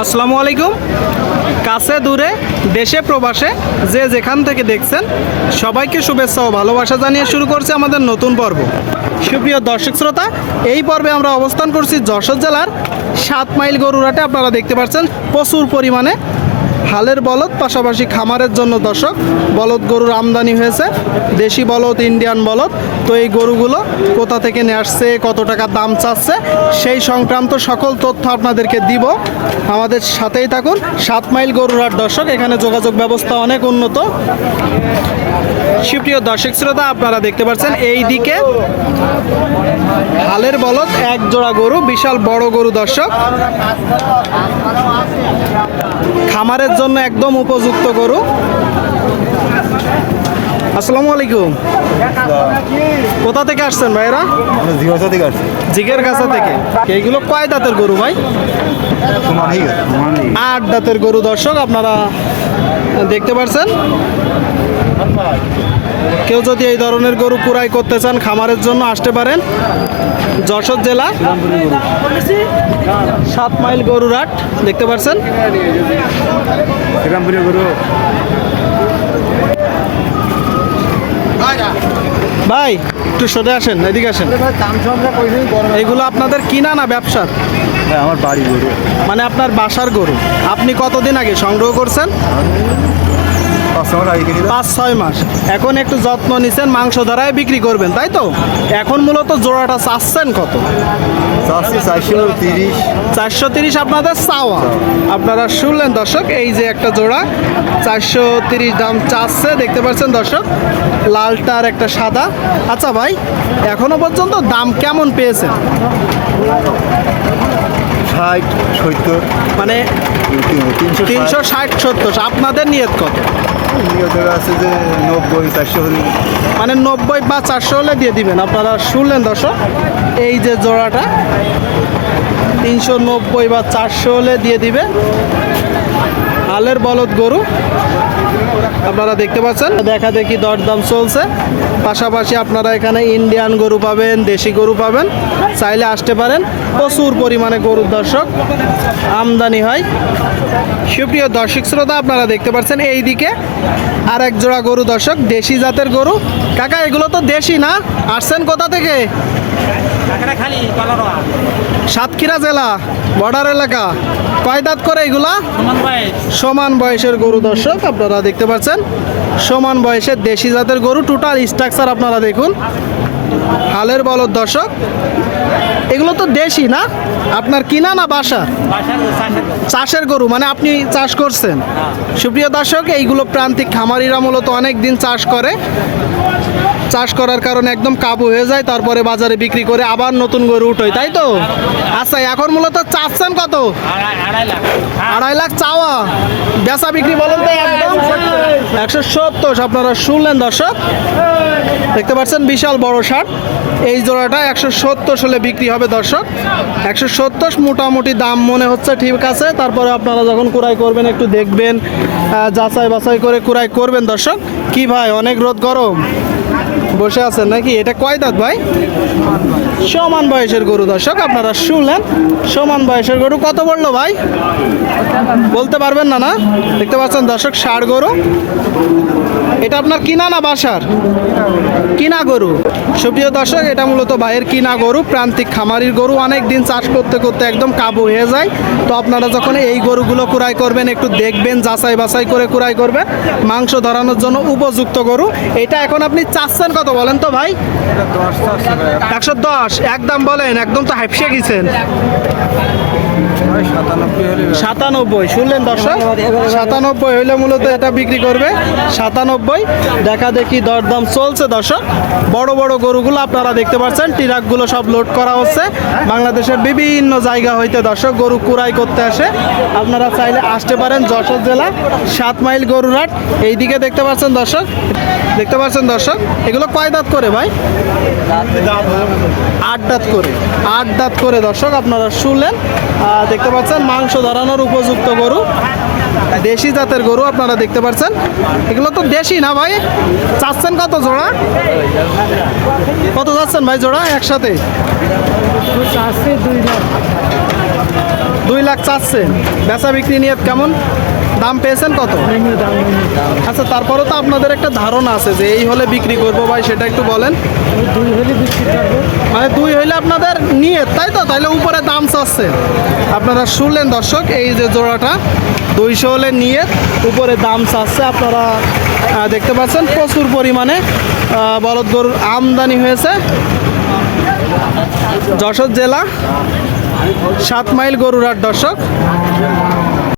আসসালামু আলাইকুম। কাছে দূরে, দেশে প্রবাসে যে যেখান থেকে দেখছেন, সবাইকে শুভেচ্ছা ও ভালোবাসা জানিয়ে শুরু করছে আমাদের নতুন পর্ব। সুপ্রিয় দর্শক শ্রোতা, এই পর্বে আমরা অবস্থান করছি যশোর জেলার সাত মাইল গরুরাটে আপনারা দেখতে পাচ্ছেন প্রচুর পরিমাণে হালের বলদ, পাশাপাশি খামারের জন্য দর্শক, বলদ গরুর আমদানি হয়েছে, দেশি বলদ, ইন্ডিয়ান বলদ, তো এই গরুগুলো কোথা থেকে নিয়ে আসছে, কত টাকা দাম চাচ্ছে, সেই সংক্রান্ত সকল তথ্য আপনাদেরকে দিব। আমাদের সাথেই থাকুন, সাত মাইল গরুরার দর্শক, এখানে যোগাযোগ ব্যবস্থা অনেক উন্নত। সুপ্রিয় দর্শক শ্রোতা, আপনারা দেখতে পাচ্ছেন, এই দিকে হালের বলদ, এক জোড়া গরু, বিশাল বড় গরু দর্শক। খামারের জন্য একদম উপযুক্ত গরু। আসসালামু আলাইকুম। কোথা থেকে আসছেন ভাইরা আমরা থেকে আসছি। জিগের কাছা থেকে। এইগুলো কয় দাঁতের গরু ভাই? আট দাঁতের গরু দর্শক আপনারা দেখতে পাচ্ছেন কেউ যদি এই ধরনের গরু কুড়াই করতে চান খামারের জন্য আসতে পারেন। যশোর জেলা সাত মাইল গরুর হাট দেখতে পাচ্ছেন ভাই একটু সরে আসেন এদিকে আসেন। এগুলো আপনাদের কিনা না ব্যবসার? আমার বাড়ি গরু। মানে আপনার বাসার গরু। আপনি কতদিন আগে সংগ্রহ করছেন পাঁচশো আমার আগে কিনি পাঁচ ছয় মাস এখন একটু যত্ন নিছেন মাংস দ্বারাই বিক্রি করবেন তাই তো? এখন মূলত জোড়াটা চাচ্ছেন কত? চারশো তিরিশ। আপনাদের চাওয়া। আপনারা শুনলেন দর্শক এই যে একটা জোড়া চারশো তিরিশ দাম চাচ্ছে দেখতে পাচ্ছেন দর্শক লালটা আর একটা সাদা। আচ্ছা ভাই এখনও পর্যন্ত দাম কেমন পেয়েছেন? ষাট সত্তর। মানে তিনশো তিনশো ষাট সত্তর আপনাদের নিয়ত কত? যে নব্বই, চারশো মানে নব্বই বা চারশো হলে দিয়ে দিবেন। আপনারা শুনলেন দর্শক, এই যে জোড়াটা, তিনশো নব্বই বা চারশো হলে দিয়ে দিবে। হালের বলদ গরু। আপনারা দেখতে পাচ্ছেন দেখা দেখি দরদাম চলছে। পাশাপাশি আপনারা এখানে ইন্ডিয়ান গরু পাবেন দেশি গরু পাবেন। চাইলে আসতে পারেন প্রচুর পরিমাণে গরুর দর্শক আমদানি হয়। সুপ্রিয় দর্শক শ্রোতা আপনারা দেখতে পাচ্ছেন এই দিকে আর এক জোড়া গরু দর্শক দেশি জাতের গরু। কাকা এগুলো তো দেশি না? আসছেন কোথা থেকে? সাতক্ষীরা জেলা বর্ডার এলাকা। কয় দাঁত করে এগুলা? সমান বয়সের গরু দর্শক আপনারা দেখতে পাচ্ছেন। সমান বয়সের দেশি জাতের গরু টোটাল স্ট্রাকচার আপনারা দেখুন। হালের বলদ দর্শক। এগুলো তো দেশি না? আপনার কিনা না বাসা? চাষের গরু। মানে আপনি চাষ করছেন। সুপ্রিয় দর্শক এইগুলো প্রান্তিক খামারিরা মূলত অনেক দিন চাষ করে। চাষ করার কারণে একদম কাবু হয়ে যায় তারপরে বাজারে বিক্রি করে আবার নতুন গরু উঠোয় তাই তো? আচ্ছা এখন মূলত চাচ্ছেন কত? আড়াই লাখ। চাওয়া। বেচা বিক্রি বলেন তো একদম। একশো সত্তর আপনারা শুনলেন দর্শক। দেখতে পাচ্ছেন বিশাল বড় শার্ট এই জোড়াটা একশো সত্তর হলে বিক্রি হবে, দর্শক। একশো সত্তর মোটামুটি দাম মনে হচ্ছে, ঠিক আছে। তারপরে আপনারা যখন কুড়াই করবেন, একটু দেখবেন যাচাই বাছাই করে কুড়াই করবেন, দর্শক। কি ভাই, অনেক রোদ গরম? বসে আছেন নাকি? এটা কয় দাঁত ভাই? সমান বয়সের গরু দর্শক, আপনারা শুনলেন। সমান বয়সের গরু কত বলল ভাই? বলতে পারবেন না না? দেখতে পাচ্ছেন দর্শক, ষাড় গরু। এটা আপনার কিনা না বাসার? কিনা গরু। সুপ্রিয় দর্শক, এটা মূলত ভাইয়ের কিনা গরু, প্রান্তিক খামারির গরু। অনেক দিন চাষ করতে করতে একদম কাবু হয়ে যায়। তো আপনারা যখন এই গরুগুলো কুড়াই করবেন, একটু দেখবেন, যাচাই বাছাই করে কুড়াই করবেন। মাংস ধরানোর জন্য উপযুক্ত গরু। এটা এখন আপনি চাচ্ছেন কত বলেন তো ভাই? একশো দশ একদম বলেন একদম তো হাইপসে গেছেন। সাতানব্বই শুনলেন দর্শক? সাতানব্বই হইলে মূলত এটা বিক্রি করবে। সাতানব্বই দেখা দেখি দরদাম চলছে দর্শক। বড় বড় গরুগুলো আপনারা দেখতে পাচ্ছেন ট্রাকগুলো সব লোড করা হচ্ছে। বাংলাদেশের বিভিন্ন জায়গা হইতে দর্শক গরু কুড়াই করতে আসে। আপনারা চাইলে আসতে পারেন যশোর জেলা সাত মাইল গরুরহাট। এইদিকে দেখতে পাচ্ছেন দর্শক দেখতে পাচ্ছেন দর্শক এগুলো কয় দাঁত করে ভাই? আট দাঁত করে। আট দাঁত করে দর্শক আপনারা শুনলেন। আহ, দেখতে পাচ্ছেন মাংস ধরানোর উপযুক্ত গরু। দেশি জাতের গরু আপনারা দেখতে পাচ্ছেন। এগুলো তো দেশি না ভাই? চাচ্ছেন কত জোড়া? কত চাচ্ছেন ভাই জোড়া একসাথে? দুই লাখ। চাচ্ছেন বেচা বিক্রি নিয়ে কেমন? দাম পেয়েছেন কত? আচ্ছা তারপরে তো আপনাদের একটা ধারণা আছে যে এই হলে বিক্রি করব ভাই, সেটা একটু বলেন। মানে দুই হইলে আপনাদের নিয়ে, তাই তো? তাইলে উপরে দাম চাচ্ছে। আপনারা শুনলেন দর্শক, এই যে জোড়াটা, দুইশো হলে নিয়ে উপরে দাম চাচ্ছে। আপনারা দেখতে পাচ্ছেন প্রচুর পরিমাণে বলদ গরুর আমদানি হয়েছে। যশোর জেলা, সাত মাইল গরুরার দর্শক।